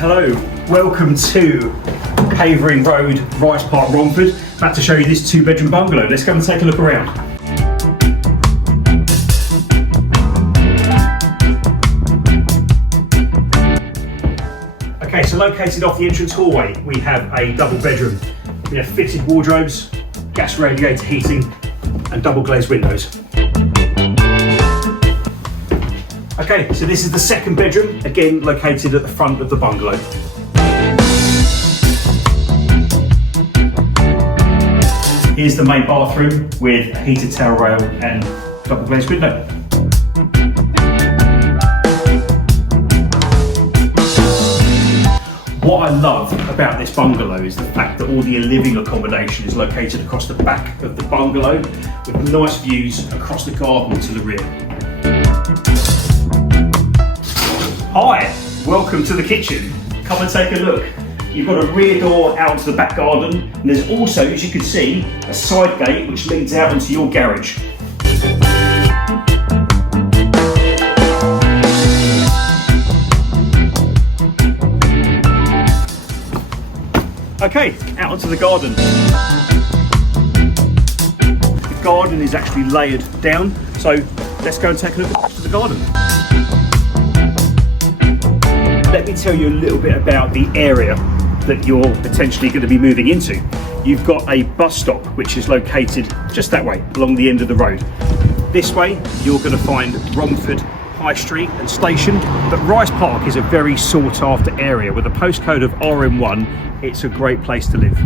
Hello, welcome to Havering Road, Rice Park, Romford. About to show you this two-bedroom bungalow. Let's go and take a look around. Okay, so located off the entrance hallway, we have a double bedroom. We have fitted wardrobes, gas radiator heating, and double glazed windows. Okay, so this is the second bedroom, again located at the front of the bungalow. Here's the main bathroom with a heated towel rail and double glazed window. What I love about this bungalow is the fact that all the living accommodation is located across the back of the bungalow with nice views across the garden to the rear. Hi, welcome to the kitchen. Come and take a look. You've got a rear door out to the back garden, and there's also, as you can see, a side gate which leads out into your garage. Okay, out onto the garden. The garden is actually layered down, so let's go and take a look at the garden. Let me tell you a little bit about the area that you're potentially going to be moving into. You've got a bus stop which is located just that way along the end of the road. This way you're going to find Romford High Street and Station, but Rice Park is a very sought after area with a postcode of RM1. It's a great place to live.